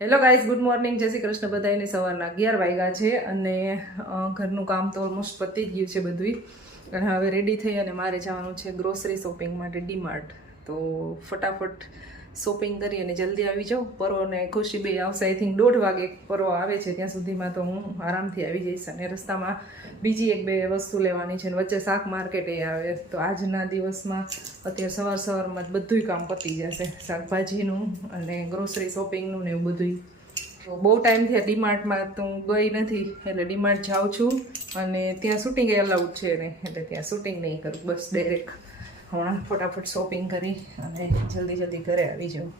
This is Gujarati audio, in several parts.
હેલો ગાઈઝ ગુડ મોર્નિંગ જય શ્રી કૃષ્ણ બધાને સવારના અગિયાર વાગ્યા છે અને ઘરનું કામ તો ઓલમોસ્ટ પતી ગયું છે બધુંય. અને હવે રેડી થઈ અને મારે જવાનું છે ગ્રોસરી શોપિંગ માટે ડીમાર્ટ તો ફટાફટ શોપિંગ કરી અને જલ્દી આવી જાઉં. પરો અને ખુશી બે આવશે. આઈ થિંક દોઢ વાગે પરો આવે છે. ત્યાં સુધીમાં તો હું આરામથી આવી જઈશ અને રસ્તામાં બીજી એક બે વસ્તુ લેવાની છે અને વચ્ચે શાક માર્કેટે આવે. તો આજના દિવસમાં અત્યારે સવાર સવારમાં જ બધુંય કામ પતી જશે. શાકભાજીનું અને ગ્રોસરી શોપિંગનું ને એવું બધુંય. તો બહુ ટાઈમથી ડીમાર્ટમાં તો હું ગઈ નથી. એટલે ડીમાર્ટ જાઉં છું અને ત્યાં શૂટિંગ એ અલાઉડ છે ને. એટલે ત્યાં શૂટિંગ નહીં કરું. બસ ડાયરેક્ટ હમણાં ફટાફટ શોપિંગ કરી અને જલ્દી જલ્દી ઘરે આવી જાઉં.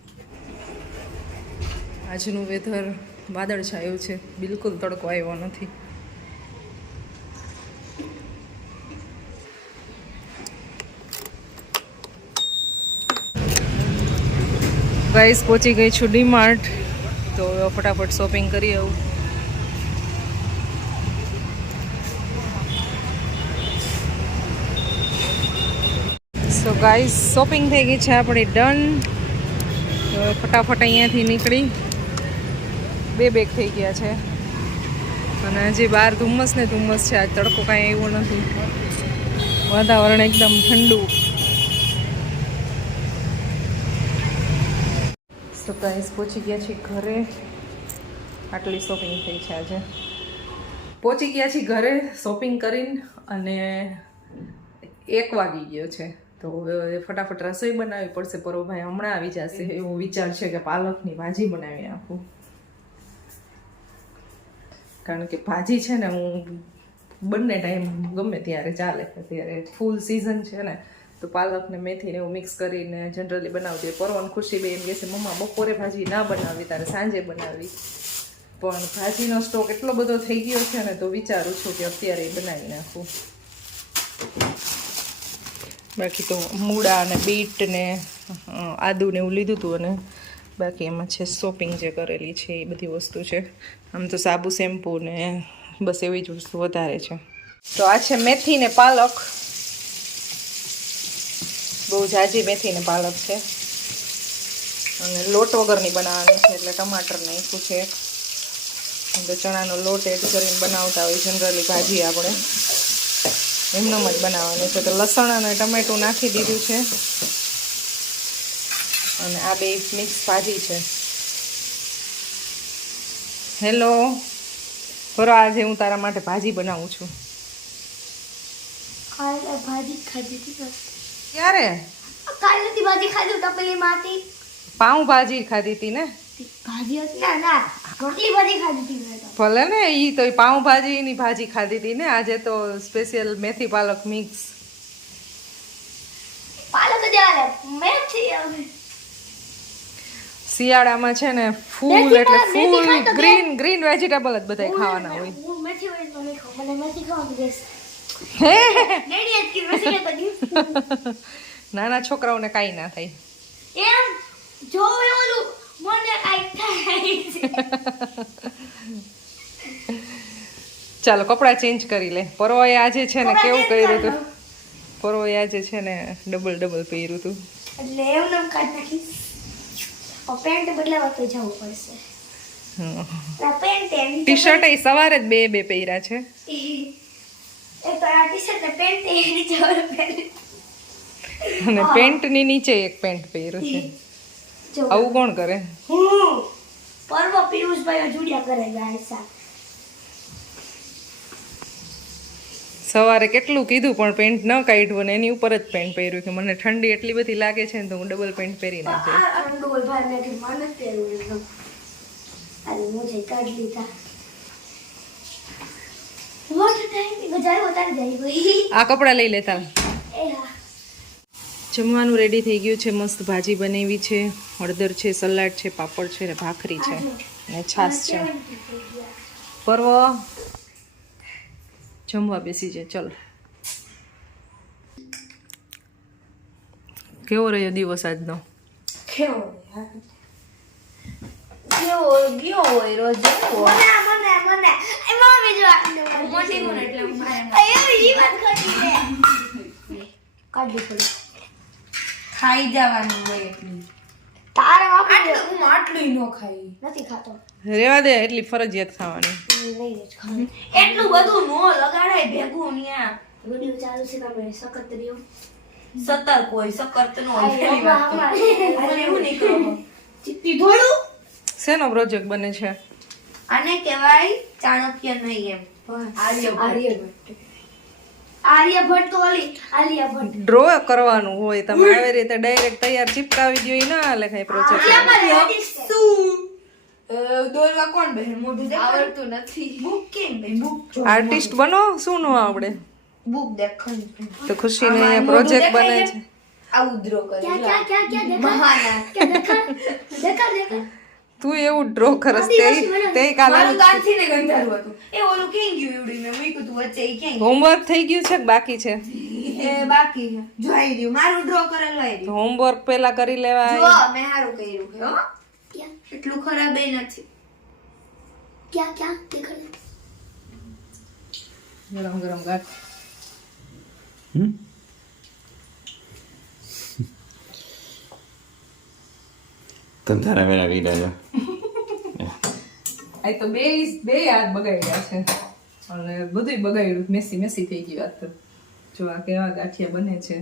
આજનું વેધર વાદળ છાયું છે. બિલકુલ તડકો આવ્યો નથી. ગાઈસ પહોંચી ગઈ છું ડીમાર્ટ. તો ફટાફટ શોપિંગ કરી આવું. સો ગાઈસ શોપિંગ થઈ ગઈ છે આપણી ડન તો ફટાફટ અહીંયાથી નીકળી. બે બેગ થઈ ગયા છે. અને હજી બહાર ધુમ્મસ ને ધુમ્મસ છે. આજ તડકો કાંઈ એવો નથી. વાતાવરણ એકદમ ઠંડુ. તો ગાઈસ પહોંચી ગયા છીએ ઘરે. આટલી શોપિંગ થઈ છે આજે. પહોંચી ગયા છીએ ઘરે શોપિંગ કરીને અને એક વાગી ગયો છે. તો ફટાફટ રસોઈ બનાવવી પડશે પરોભાઈ હમણાં આવી જશે. એવો વિચાર છે કે પાલકની ભાજી બનાવી નાખું. કારણ કે ભાજી છે ને હું બંને ટાઈમ ગમે ત્યારે ચાલે અત્યારે ફૂલ સિઝન છે ને તો પાલક ને મેથી ને એવું મિક્સ કરીને જનરલી બનાવતી પરવન ખુશી બે એમ કહે છે મમ્મા બપોરે ભાજી ના બનાવી તારે સાંજે બનાવી પણ ભાજીનો સ્ટોક એટલો બધો થઈ ગયો છે ને તો વિચારું છું કે અત્યારે બનાવી નાખું. બાકી તો મૂળા અને બીટ ને આદુ ને એવું લીધું હતું અને બાકી એમાં છે શોપિંગ જે કરેલી છે એ બધી વસ્તુ છે. આમ તો સાબુ, શેમ્પૂ ને બસ એવી જ વસ્તુ વધારે છે. તો આ છે મેથી ને પાલક. બહુ જાજી મેથી ને પાલક છે. અને લોટ વગરની બનાવવાની છે એટલે ટમાટર નાખ્યું છે. ચણાનો લોટ એડ કરીને બનાવતા હોય, જનરલી ભાજી આપણે. એમનેમ જ બનાવવાનું છે. તો લસણ અને ટમેટું નાખી દીધું છે. અને આ બે મિક્સ ભાજી છે. હેલો. ખરો આજે હું તારા માટે ભાજી બનાવું છું. ભાજી ખાધી હતી ક્યારે? કાલે ભાજી ખાધી તપેલીમાંથી પાઉં ભાજી ખાધી હતી ને? ભાજી હતી? ના ના. રોટલી ભાજી ખાધી હતી. ભલે ને એ તો પાઉંભાજીની ભાજી ખાધી હતી ને આજે તો સ્પેશિયલ મેથી પાલક મિક્સ શિયાળામાં છે ને ફૂલ એટલે ફૂલ ગ્રીન ગ્રીન વેજીટેબલ જ બધા ખાવાના હોય. નાના છોકરાઓને કાંઈ ના થાય. એમ જો મને કાંઈક થાય ચાલો કપડાં ચેન્જ કરી લે. પરોએ આજે છે ને કેવું કર્યું કરી હતું પરોએ આજે છે ને ડબલ ડબલ પહેર્યું હતું એટલે એવું નામ કાઢ નાખીશ. પેન્ટ બદલાવા તો જવું પડશે. આ પેન્ટ એની ટી શર્ટ એ સવારે જ બે બે પહેર્યા છે. ને પેન્ટ અને પેન્ટની નીચે એક પેન્ટ પહેર્યું છે. આવું કોણ કરે? હું. પર્વ પિયુષભાઈ જુડિયા કરે સવારે કેટલું કીધું પણ પેન્ટ ન કાઢ્યું ને એની ઉપર જ પેન્ટ પહેર્યું કે મને ઠંડી એટલી બધી લાગે છે ને તો હું ડબલ પેન્ટ પહેરી નાખું આ કપડાં લઈ લેતા. જમવાનું રેડી થઈ ગયું છે મસ્ત ભાજી બનાવી છે હળદર છે સલાડ છે પાપડ છે ને ભાખરી છે ને છાશ છે. પર્વ. જમવા બેસી જાય. ચલો. કેવો રહ્યો દિવસ આજનો? કેવો કેવો ગયો હોય રોજ મને મને મને. એમાં બીજું મોટી મને એટલે મારે એવી ઈ વાત કાઢી પડી. ખાઈ જવાનું હોય એટલું. તારે આટલું હું આટલું ન ખાઈ. નથી ખાતો. રેવા દે એટલી ફરજિયાત ખાવાની. લઈ જ ખાવાનું. એટલું બધું નો લગાડાય ભેગું ન્યા. વિડિયો ચાલુ છે તમે સખત રહ્યો? સતર્ક હોય સકર્ત નો હોય વાત અરે હું નીકળો ચિત્તી ધોળું શેનો પ્રોજેક્ટ બને છે? આને કહેવાય ચાણક્ય નહીં એમ. આર્યભટ્ટ. આર્યભટ્ટ તો ઓલી ડ્રો કરવાનું હોય તમે આવી રીતે ડાયરેક્ટ તૈયાર ચિપકાવી દો ના હાલે કઈ પ્રોજેક્ટ દોરવા કોણ બહેન મોઢું આવડતું નથી. બુક કેમ ભાઈ બુક આર્ટિસ્ટ બનો? શું નો આવડે? બુક દેખાય. તો ખુશીને પ્રોજેક્ટ બને છે? આવું ડ્રો કરે ક્યાં ક્યાં ક્યાં દેખા મહાના ક્યાં દેખા દેખા દેખા તું એવું ડ્રો કરસ. તે તે કાલે મારું ગાંધી ને ગંધારું હતું. એ ઓલું કેમ ગયું એવડી? મેં મૂક્યું તું વચ્ચે એ કેમ હોમવર્ક થઈ ગયું છે કે બાકી છે? એ બાકી છે. જોઈ રહ્યું. મારું ડ્રો કરેલું આવી રહ્યું. હોમવર્ક પેલા કરી લેવાય. જો મેં સારું કર્યું કે હો. ક્યાં? એટલું ખરાબ એ નથી. ક્યાં ક્યાં? દેખા ગરમ ગરમ ગાંઠ તમ તારા કરી રહ્યા આ તો બે બે હાથ બગાડ્યા છે. અને બધુંય બગાડ્યું. મેસી મેસી થઈ ગયું આ તો. જો આ કેવા ગાંઠિયા બને છે.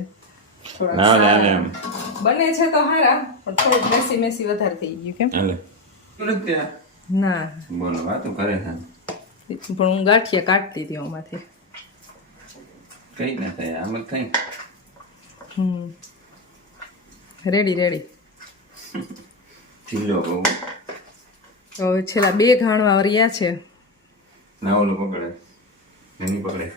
થોડા ના. બને છે તો હારા પણ થોડુંક મેસી મેસી વધારે થઈ ગયું કેમ? ના. બોલો વાતો કરે છે. પણ હું ગાંઠિયા કાઢતી હતી આમાંથી. કઈ ના થાય આમ કઈ હમ. રેડી રેડી ઢીલો બહુ. હવે છેલ્લા બે ઘાણવા રહ્યા છે. ના ઓલો પકડે. નહીં પકડે.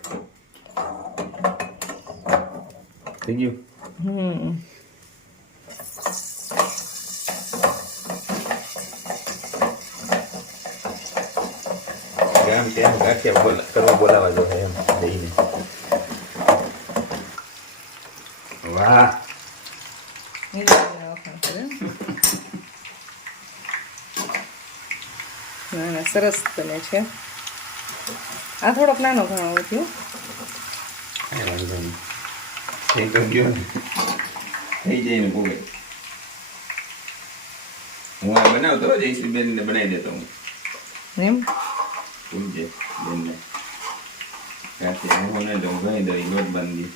થઈ ગયું? હમ. ગામ તેમ ગાંઠિયા બોલ કરવા બોલાવા જો એમ જઈને વાહ સરસ બને છે આ થોડોક નાનો ઘણો નહીં થઈ તો ગયો ને થઈ જાય ને પોગે હું આ બનાવતો જયશ્રી બેન ને બનાવી દેતો હું એમ પૂછજે બેનને ગાંઠિયા હું ને તો હું ગઈ દઈ લોટ બાંધી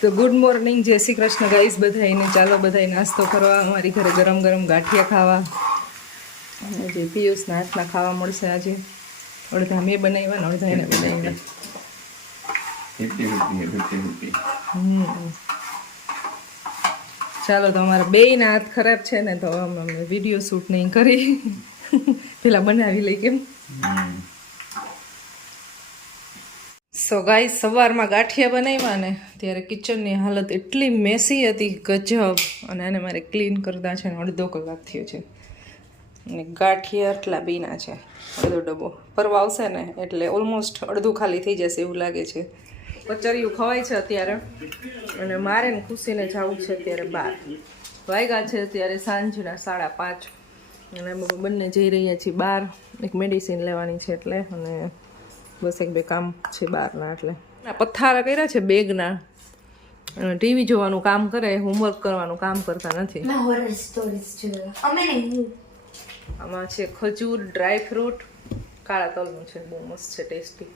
તો ગુડ મોર્નિંગ જય શ્રી કૃષ્ણ ગાઈસ બધાઈને ચાલો બધાય નાસ્તો કરવા અમારી ઘરે ગરમ ગરમ ગાંઠિયા ખાવા. અને જે પિયુષના હાથના ખાવા મળશે આજે. અડધા મેં બનાવ્યા ને અડધા એને બનાવ્યા. ચાલો તો અમારા બેયના હાથ ખરાબ છે ને તો અમે વીડિયો શૂટ નહીં કરી. પેલા બનાવી લઈ કેમ સો ગાય સવારમાં ગાંઠિયા બનાવ્યા ને ત્યારે કિચનની હાલત એટલી મેસી હતી, ગજબ. અને એને મારે ક્લીન કરતા છે ને અડધો કલાક થયો છે. અને ગાંઠિયા એટલા બીના છે. અડધો ડબ્બો. પરવા આવશે ને એટલે ઓલમોસ્ટ અડધું ખાલી થઈ જશે એવું લાગે છે. કચરિયું ખવાય છે અત્યારે. અને મારે ને ખુશીને જવું છે અત્યારે બહાર. વાગ્યા છે અત્યારે સાંજના સાડા પાંચ. અને અમે બંને જઈ રહ્યા છીએ બહાર. એક મેડિસિન લેવાની છે એટલે અને બસ એક બે કામ છે બહારના એટલે. પથ્થારા કર્યા છે બેગના. અને ટીવી જોવાનું કામ કરે હોમવર્ક કરવાનું કામ કરતા નથી. આમાં છે ખજૂર ડ્રાય ફ્રૂટ કાળા તલનું છે બહુ મસ્ત છે ટેસ્ટી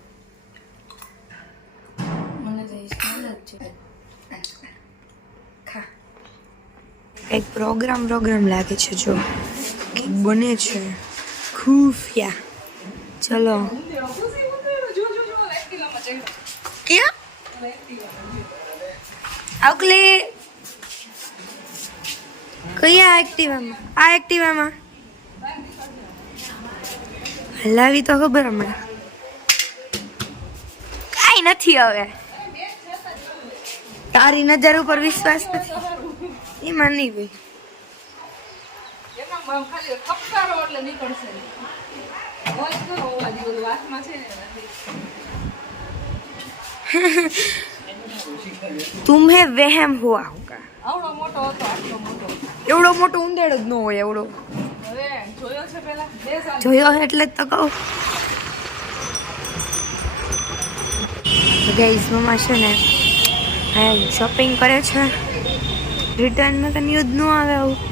એક પ્રોગ્રામ પ્રોગ્રામ લાગે છે જો. બને છે. ખુફિયા ચલો. આવકલી. કયા એક્ટિવામાં? આ એક્ટિવામાં? હલાવી તો ખબર હમણાં. કાંઈ નથી હવે. તારી નજર ઉપર વિશ્વાસ નથી. એમાં નહીં ભાઈ આમ ખાલી ખપકારો એટલે નીકળશે અવાજ કરો અવાજ બધું હાથમાં છે તુમે વહેમ હોવા હોગા આવડો મોટો હતો આટલો મોટો. એવડો મોટો ઉંદેડ જ ન હોય એવડો. હવે જોયો છે પેલા? બે સાલ. જોયો એટલે તો કહું. ગાઈઝ મમ્મા છે ને હા શોપિંગ કરે છે. રિટર્નમાં કન્યું જ ન આવે આવું.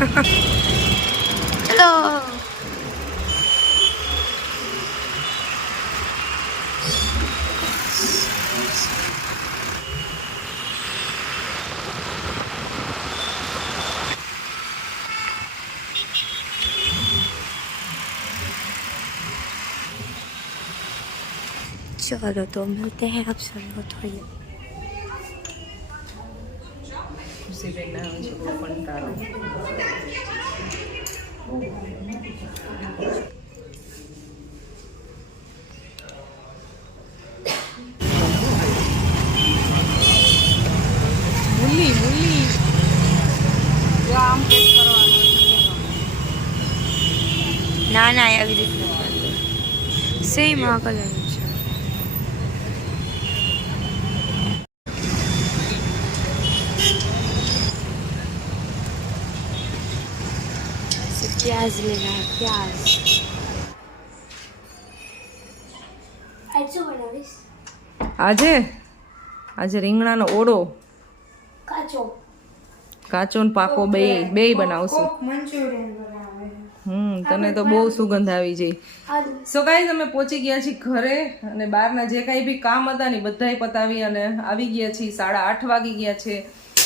hello，这个都满天黑了，这个都黑。મુલ્લી મુલ્લી જો આમ પેક કરવાનું ના ના એવી રીતના સેમ આ કલર છે प्याज लेना है प्याज આજ શું બનાવીશ આજે આજે રીંગણાનો ઓળો કાચો કાચો ને પાકો બે બે બનાવશું મંચુરિયન બનાવે હમ તને તો બહુ સુગંધ આવી જાય આદુ સો ગાઈઝ અમે પહોંચી ગયા છીએ ઘરે અને બહારના જે કાંઈ બી કામ હતા ને બધાય પતાવી અને આવી ગયા છીએ સાડા આઠ વાગી ગયા છે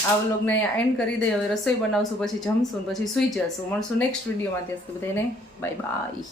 આ વ્લોગને અહીંયા એન્ડ કરી દઈએ હવે રસોઈ બનાવશું, પછી જમશું પછી સુઈ જશું. મળશું નેક્સ્ટ વિડીયોમાં ત્યાં સુધી બધાને બાય બાય